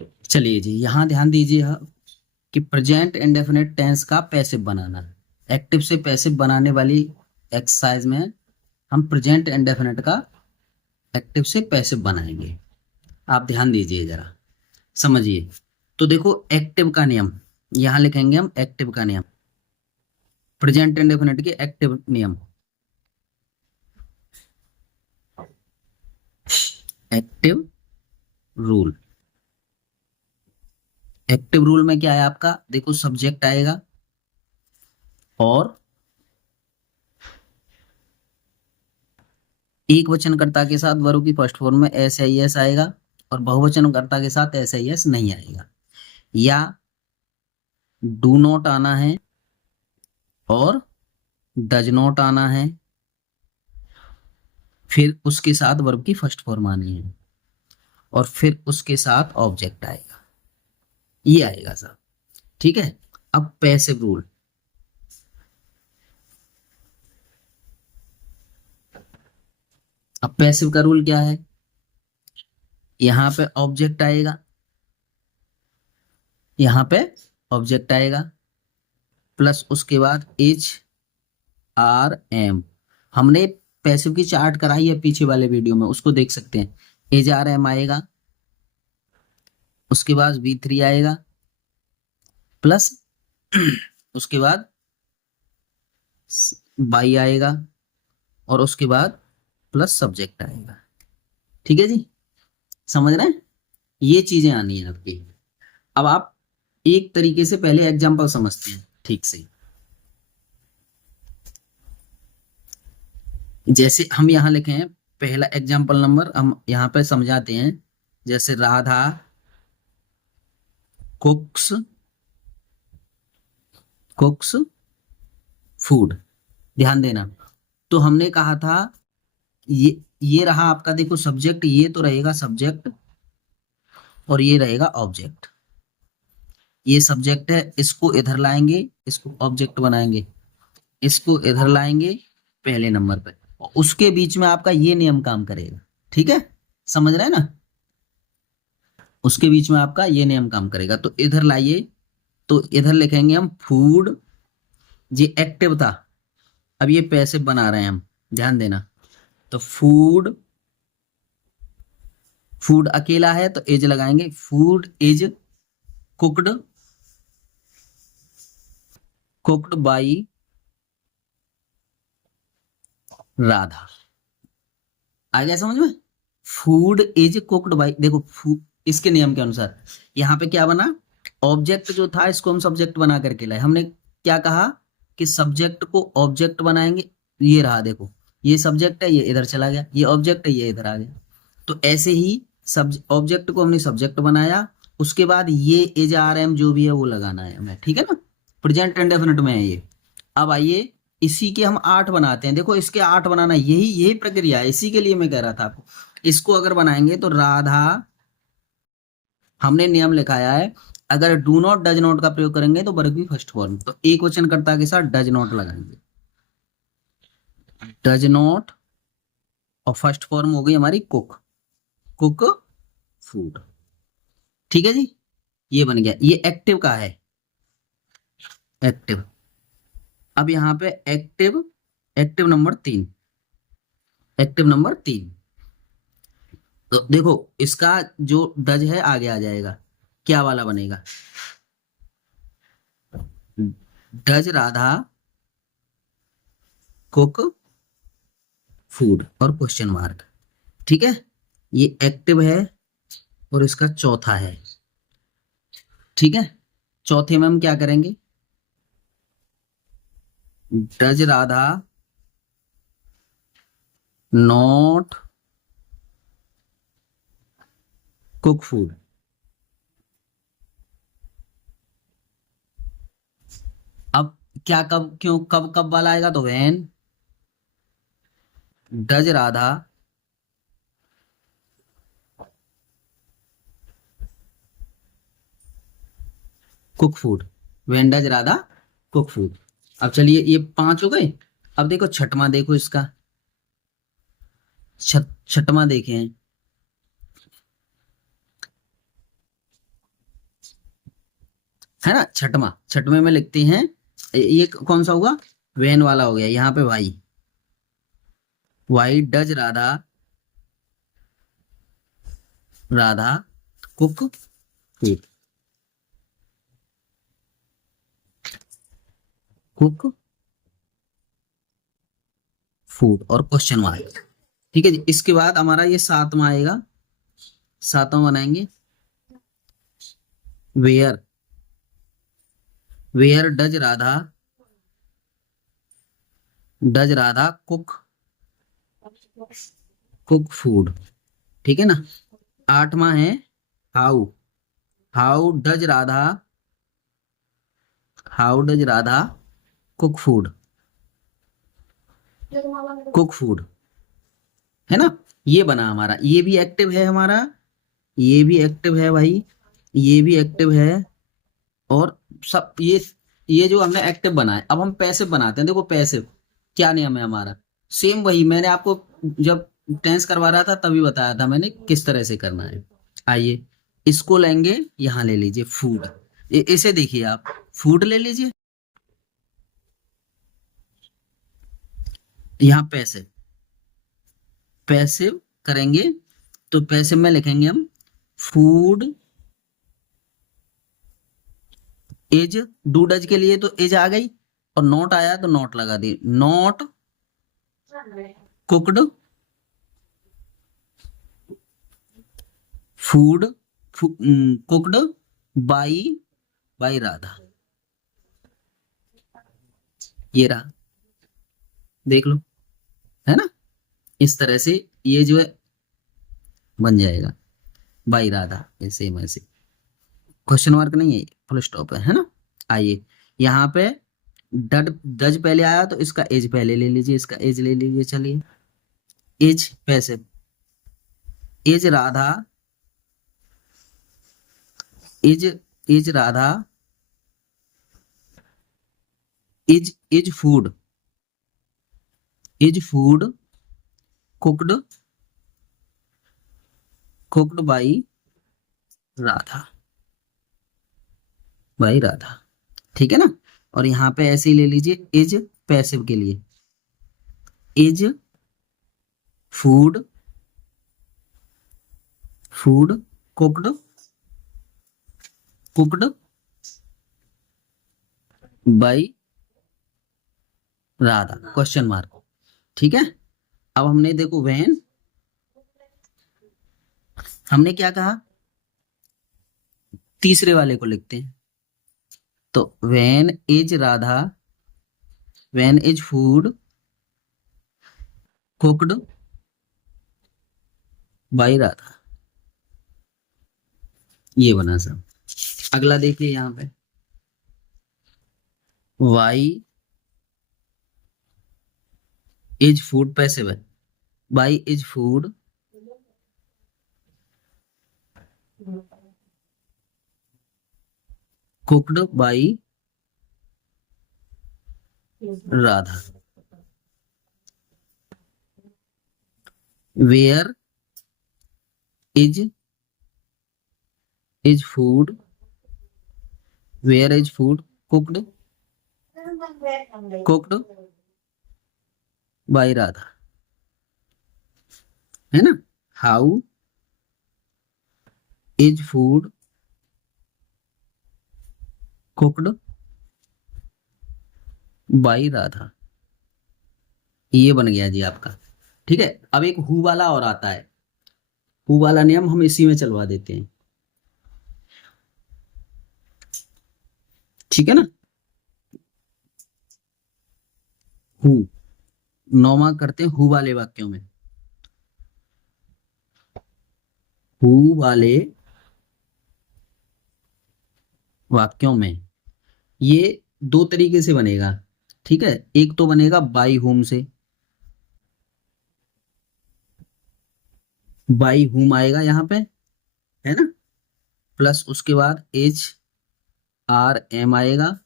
चलिए जी, यहाँ ध्यान दीजिए कि प्रेजेंट इंडेफिनिट टेंस का पैसिव बनाना। एक्टिव से पैसिव बनाने वाली एक्सरसाइज में हम प्रेजेंट इंडेफिनिट का एक्टिव से पैसिव बनाएंगे। आप ध्यान दीजिए जरा, समझिए। तो देखो एक्टिव का नियम, यहाँ लिखेंगे हम एक्टिव का नियम, प्रेजेंट इंडेफिनिट के एक्टिव नियम। एक्टिव रूल, एक्टिव रूल में क्या है आपका, देखो सब्जेक्ट आएगा और एक वचनकर्ता के साथ वर्ब की फर्स्ट फॉर्म में एस आई एस आएगा और बहुवचनकर्ता के साथ एस आई एस नहीं आएगा। या डू नॉट आना है और डज नॉट आना है, फिर उसके साथ वर्ब की फर्स्ट फॉर्म आनी है और फिर उसके साथ ऑब्जेक्ट आएगा, ये आएगा सर। ठीक है। अब पैसिव रूल, अब पैसिव का रूल क्या है, यहां पे ऑब्जेक्ट आएगा, यहां पे ऑब्जेक्ट आएगा प्लस उसके बाद एच आर एम। हमने पैसिव की चार्ट कराई है पीछे वाले वीडियो में, उसको देख सकते हैं। एच आर एम आएगा, उसके बाद V3 आएगा प्लस उसके बाद बाई आएगा और उसके बाद प्लस सब्जेक्ट आएगा। ठीक है जी, समझ रहे हैं, ये चीजें आनी है आपकी। अब आप एक तरीके से पहले एग्जांपल समझते हैं ठीक से। जैसे हम यहाँ लिखे हैं पहला एग्जांपल नंबर, हम यहाँ पे समझाते हैं। जैसे राधा कुक्स कुक्स फूड, ध्यान देना। तो हमने कहा था ये रहा आपका, देखो सब्जेक्ट, ये तो रहेगा सब्जेक्ट और ये रहेगा ऑब्जेक्ट। ये सब्जेक्ट है, इसको इधर लाएंगे, इसको ऑब्जेक्ट बनाएंगे, इसको इधर लाएंगे पहले नंबर पे, और उसके बीच में आपका ये नियम काम करेगा। ठीक है, समझ रहे हैं ना, उसके बीच में आपका ये नियम काम करेगा। तो इधर लाइए, तो इधर लिखेंगे हम फूड, ये एक्टिव था, अब ये पैसिव बना रहे हैं हम, ध्यान देना। तो फूड, फूड अकेला है तो एज लगाएंगे, food is cooked, cooked by Radha. आ गया समझ में, फूड इज कुक्ड बाई, देखो इसके नियम के अनुसार यहाँ पे क्या बना, ऑब्जेक्ट जो था इसको हम सब्जेक्ट बना करके लाए। हमने क्या कहा कि सब्जेक्ट को ऑब्जेक्ट बनाएंगे, ये रहा देखो, ये सब्जेक्ट है, ये इधर चला गया, ये ऑब्जेक्ट है, ये इधर आ गया। तो ऐसे ही सब ऑब्जेक्ट को हमने सब्जेक्ट बनाया, उसके बाद ये एज आर एम जो भी है वो लगाना है हमें। ठीक है ना, प्रेजेंट इंडेफिनिट में है ये। अब आइए इसी के हम 8 बनाते हैं, देखो इसके 8 बनाना, यही यही प्रक्रिया है, इसी के लिए मैं कह रहा था आपको। इसको अगर बनाएंगे तो राधा, हमने नियम लिखाया है, अगर डू नॉट डज नॉट का प्रयोग करेंगे तो वर्ग की फर्स्ट फॉर्म, तो एक वचनकर्ता के साथ डज नॉट लगाएंगे, डज नॉट, और फर्स्ट फॉर्म हो गई हमारी कुक, कुक फूड। ठीक है जी, ये बन गया, ये एक्टिव का है, एक्टिव। अब यहाँ पे active, active number 3, active number 3। तो देखो इसका जो डज है आगे आ जाएगा, क्या वाला बनेगा, डज राधा कुक फूड और क्वेश्चन मार्क। ठीक है, ये एक्टिव है और इसका चौथा है। ठीक है, चौथे में हम क्या करेंगे, does Radha not cook food. अब क्या, कब, क्यों, कब कब वाला आएगा, तो when does Radha cook food, when does Radha cook food. अब चलिए ये 5 हो गए। अब देखो छठवां, देखो इसका छठवां देखें, है ना। छठवें में लिखते हैं, ये कौन सा होगा, वैन वाला हो गया। यहाँ पे why does Radha Radha cook food, cook food और क्वेश्चन मार्क। ठीक है जी। इसके बाद हमारा ये सातवां आएगा, सातवां बनाएंगे, where where does Radha cook food. ठीक है ना। आठवां है how how does Radha cook food, है ना। ये बना हमारा, ये भी एक्टिव है हमारा, ये भी एक्टिव है भाई, ये भी एक्टिव है। और सब ये जो हमने एक्टिव बनाए, अब हम पैसिव बनाते हैं। देखो पैसिव क्या नियम है हमारा, सेम वही मैंने आपको जब टेंस करवा रहा था तभी बताया था मैंने किस तरह से करना है। आइए इसको लेंगे, यहां ले लीजिए फूड, इसे देखिए आप, फूड ले लीजिए, यहाँ पैसिव पैसिव करेंगे तो पैसिव में लिखेंगे हम फूड इज, डू डज के लिए तो इज आ गई, और नॉट आया तो नॉट लगा दी, not cooked food cooked by Radha. ये रहा, देख लो, है ना। इस तरह से ये जो है बन जाएगा, बाई राधा, ऐसे वैसे, क्वेश्चन मार्क नहीं है, फुल स्टॉप है ना। आइए यहाँ पे डज पहले आया तो इसका एज पहले ले लीजिए, इसका एज ले लीजिए। चलिए as passive, as Radha is Radha is food cooked by Radha. ठीक है ना। और यहाँ पे ऐसे ही ले लीजिए, इज पैसिव के लिए, is food cooked by Radha, question mark. ठीक है। अब हमने देखो व्हेन, हमने क्या कहा, तीसरे वाले को लिखते हैं, तो when is food cooked by Radha, ये बना सब। अगला देखिए यहाँ पे, वाई इज फूड पैसिव है, by is food cooked by Radha, where is food cooked by Radha, है ना। How is food cooked by Radha, ये बन गया जी आपका। ठीक है। अब एक हु वाला और आता है, हु वाला नियम हम इसी में चलवा देते हैं। ठीक है ना। हु, नौमा करते हैं हु वाले वाक्यों में, हु वाले वाक्यों में ये दो तरीके से बनेगा। ठीक है। एक तो बनेगा बाई हुम से, बाई हुम आएगा यहाँ पे, है ना, प्लस उसके बाद एच आर एम आएगा,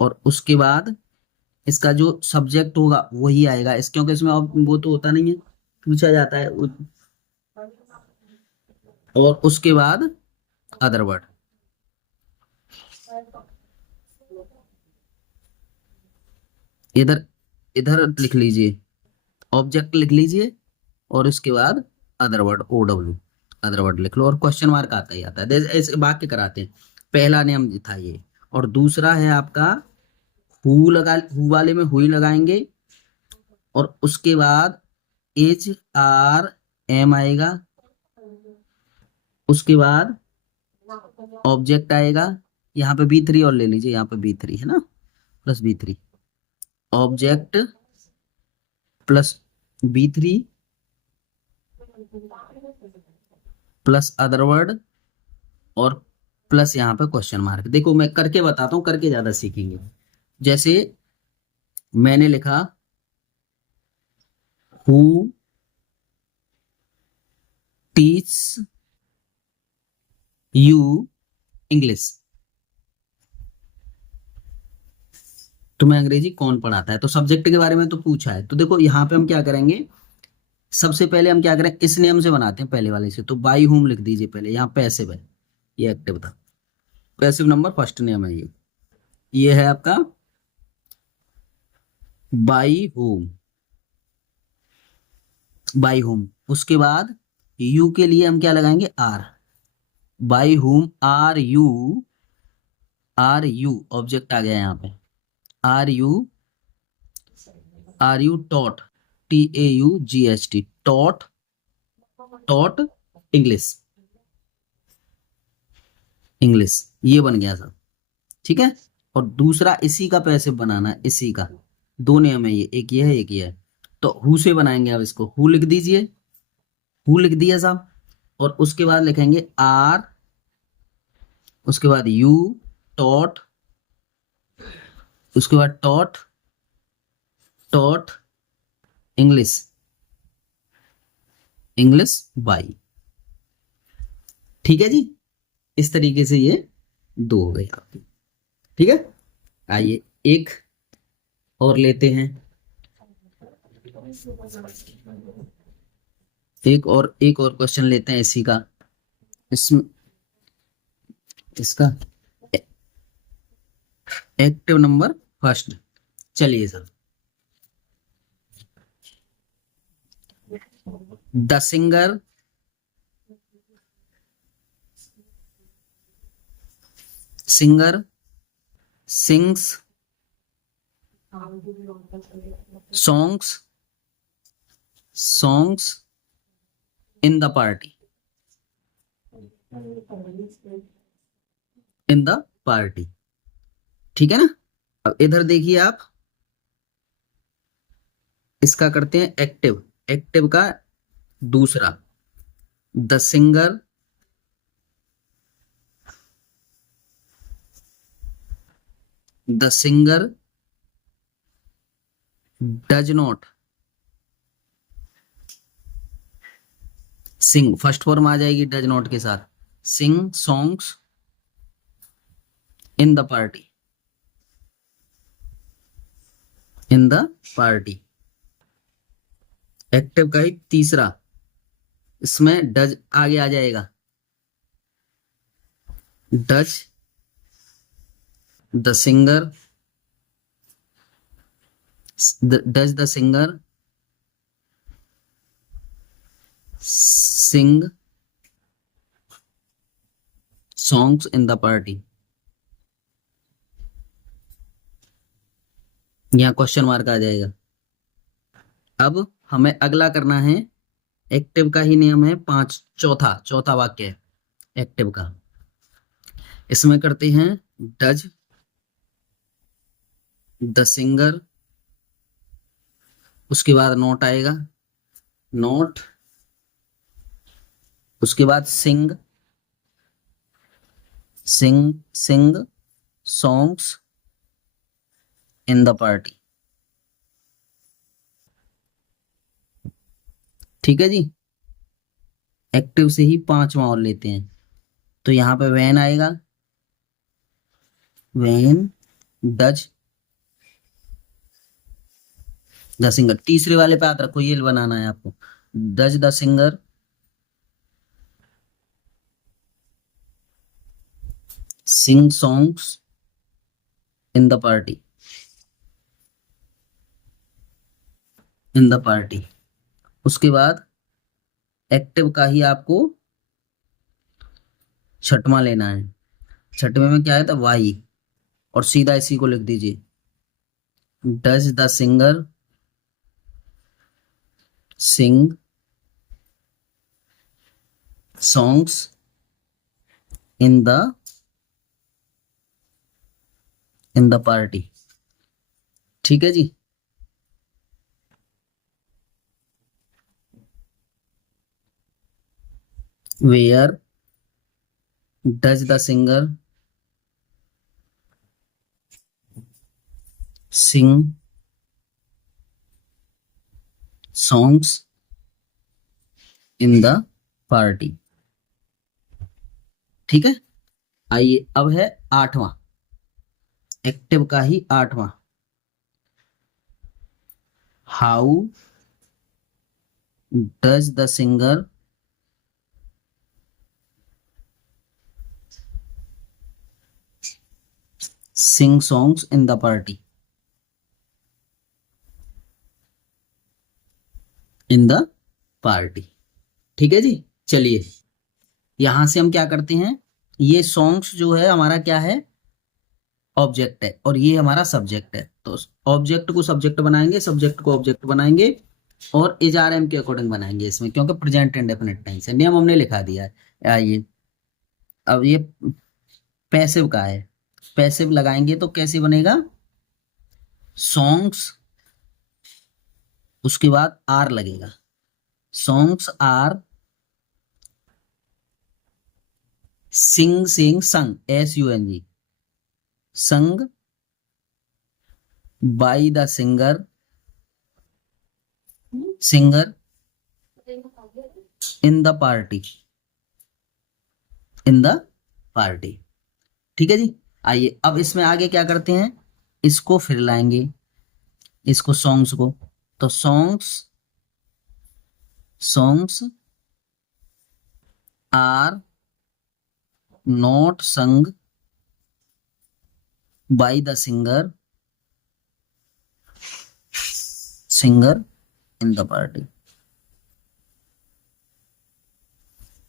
और उसके बाद इसका जो सब्जेक्ट होगा वही आएगा इस, क्योंकि इसमें अब वो तो होता नहीं है, पूछा जाता है। और उसके बाद अदर वर्ड, इधर इधर लिख लीजिए, ऑब्जेक्ट लिख लीजिए और उसके बाद other word, O W, other word लिख लो और क्वेश्चन मार्क आता ही आता है। ऐसे वाक्य कराते हैं। पहला नियम था ये। और दूसरा है आपका हु वाले में हुई लगाएंगे और उसके बाद एच आर एम आएगा, उसके बाद ऑब्जेक्ट आएगा। यहाँ पे बी थ्री और ले लीजिए, यहाँ पे बी थ्री है ना, plus B three, object plus B three plus other word और प्लस यहाँ पे क्वेश्चन मार्क। देखो मैं करके बताता हूँ, करके ज्यादा सीखेंगे। जैसे मैंने लिखा हु टीच यू इंग्लिश, तुम्हें अंग्रेजी कौन पढ़ाता है। तो सब्जेक्ट के बारे में तो पूछा है, तो देखो यहाँ पे हम क्या करेंगे, सबसे पहले हम क्या करें, इस नियम से बनाते हैं पहले वाले से। तो बाई होम लिख दीजिए पहले, यहाँ पैसिव है, ये एक्टिव था। पैसिव नंबर फर्स्ट नियम है ये है आपका बाई होम, बाई होम। उसके बाद यू के लिए हम क्या लगाएंगे, are, by whom are you object आ गया यहाँ पे, are you taught, TAUGHT, taught, taught English, English, ये बन गया सब। ठीक है। और दूसरा इसी का पैसिव बनाना है, इसी का दो नियम है ये, एक ये है एक ये है। तो हु से बनाएंगे अब इसको, हु लिख दीजिए, हु लिख दिया साहब। और उसके बाद लिखेंगे आर, उसके बाद यू टॉट, उसके बाद taught, taught English, English by. ठीक है जी, इस तरीके से ये दो हो गए आपके। ठीक है, आइए एक और लेते हैं, एक और क्वेश्चन लेते हैं इसी का, इसमें इसका एक्टिव नंबर फर्स्ट। चलिए sir, the singer sings songs in the party, in the party. ठीक है ना। अब इधर देखिए आप, इसका करते हैं एक्टिव, एक्टिव का दूसरा, the singer does not sing, first form आ जाएगी डज नॉट के साथ, sing songs in the party, in the party. Active का ही तीसरा, इसमें डज आगे आ जाएगा, does the singer, does the singer sing songs in the party. यहाँ क्वेश्चन मार्क आ जाएगा। अब हमें अगला करना है, एक्टिव का ही नियम है पांच, चौथा वाक्य है एक्टिव का। इसमें करते हैं डज द सिंगर, उसके बाद नोट आएगा, नोट, उसके बाद सिंग सॉन्ग्स इन द पार्टी। ठीक है जी। एक्टिव से ही पांचवा और लेते हैं, तो यहाँ पे वैन आएगा, वैन डज द सिंगर, तीसरे वाले पे याद रखो, ये बनाना है आपको, does the singer sing songs in the party. In the party. उसके बाद एक्टिव का ही आपको छठवां लेना है। छठवें में क्या है था, वाई, और सीधा इसी को लिख दीजिए, does the singer sing songs in the party. ठीक है जी। Where does the singer sing songs in the party. ठीक है। आइए अब है आठवां, एक्टिव का ही आठवां, how does the singer sing songs in the party. In the party. ठीक है जी। चलिए यहां से हम क्या करते हैं, ये सॉन्ग्स जो है हमारा क्या है, ऑब्जेक्ट है, और ये हमारा सब्जेक्ट है। तो ऑब्जेक्ट को सब्जेक्ट बनाएंगे, सब्जेक्ट को ऑब्जेक्ट बनाएंगे, और एचआरएम के अकॉर्डिंग बनाएंगे इसमें, क्योंकि प्रेजेंट इंडेफिनिट टेंस है, नियम हमने लिखा दिया है। आइए अब ये पैसिव का है, पैसिव लगाएंगे तो कैसे बनेगा, सॉन्ग्स, उसके बाद आर लगेगा, सॉन्ग्स आर सिंग सिंग संग, SUNG, संग by the singer singer in the party. In the party. ठीक है जी। आइए अब इसमें आगे क्या करते हैं, इसको फिर लाएंगे, इसको सॉन्ग्स को, तो songs songs are not sung by the singer singer in the party.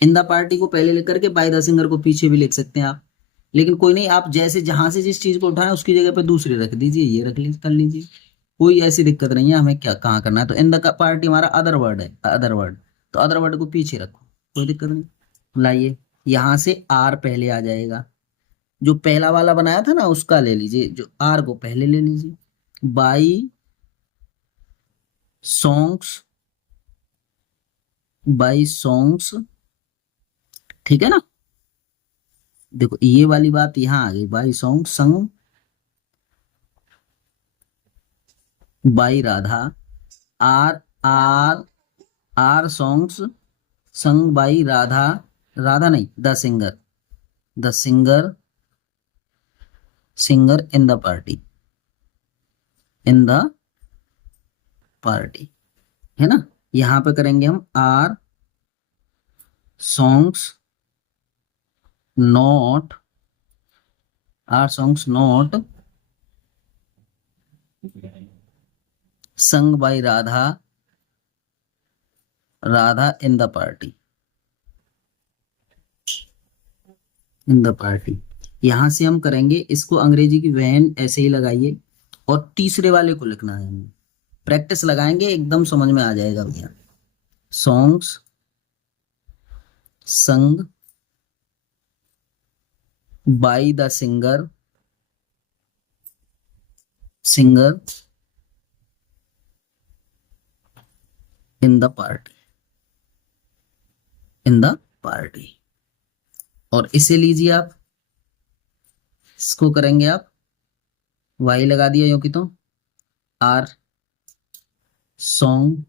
In the party को पहले लिख करके बाय द सिंगर को पीछे भी लिख सकते हैं आप, लेकिन कोई नहीं, आप जैसे जहां से जिस चीज को उठाएं उसकी जगह पे दूसरी रख दीजिए, ये रख ली कर लीजिए, कोई ऐसी दिक्कत नहीं है, हमें क्या कहाँ करना है। तो इन द पार्टी हमारा अदर वर्ड है, अदर वर्ड, तो अदर वर्ड को पीछे रखो, कोई दिक्कत नहीं। लाइए यहां से आर पहले आ जाएगा, जो पहला वाला बनाया था ना उसका ले लीजिए, जो आर को पहले ले लीजिए, बाई सॉन्ग्स, बाई सॉन्ग्स। ठीक है ना, देखो ये वाली बात यहां आ गई, by song sung by Radha, are are are songs sung by Radha, Radha नहीं, the singer, the singer singer in the party, in the party. है ना, यहां पे करेंगे हम are songs not, are songs not sung by Radha, Radha in the party, in the party. यहां से हम करेंगे इसको, अंग्रेजी की वैन ऐसे ही लगाइए, और तीसरे वाले को लिखना है हमें, प्रैक्टिस लगाएंगे एकदम समझ में आ जाएगा भैया। Songs sung by the singer singer in the party, in the party. और इसे लीजिए आप, इसको करेंगे आप, वाई लगा दिया यो कि, तो आर सॉन्ग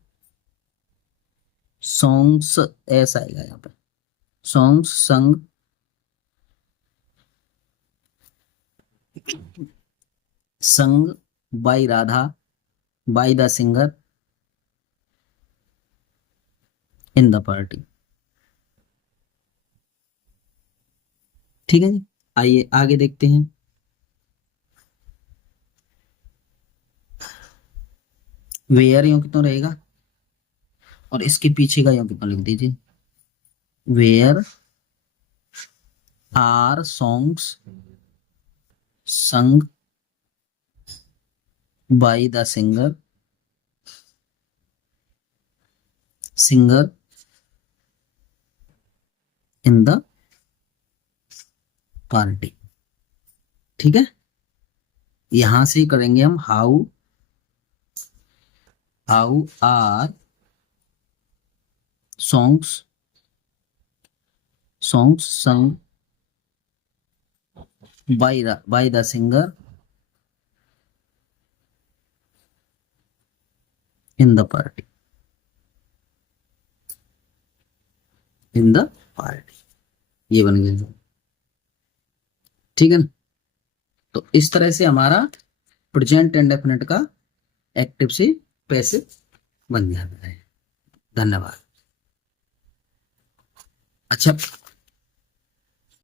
सॉन्ग्स ऐसा आएगा यहाँ पे, सॉन्ग्स संग sung by Radha, bye the singer in the party. ठीक है जी। आइए आगे देखते हैं। वेयर यूं कितना रहेगा, और इसके पीछे का यूं कितना लिख दीजिए, where are songs sung by the singer in the party. ठीक है, यहां से करेंगे हम how are songs sung by the singer in the party, in the party, ये बन गया। ठीक है ना, तो इस तरह से हमारा प्रेजेंट इंडेफिनिट का एक्टिव से पैसिव बन जाता है। धन्यवाद। अच्छा,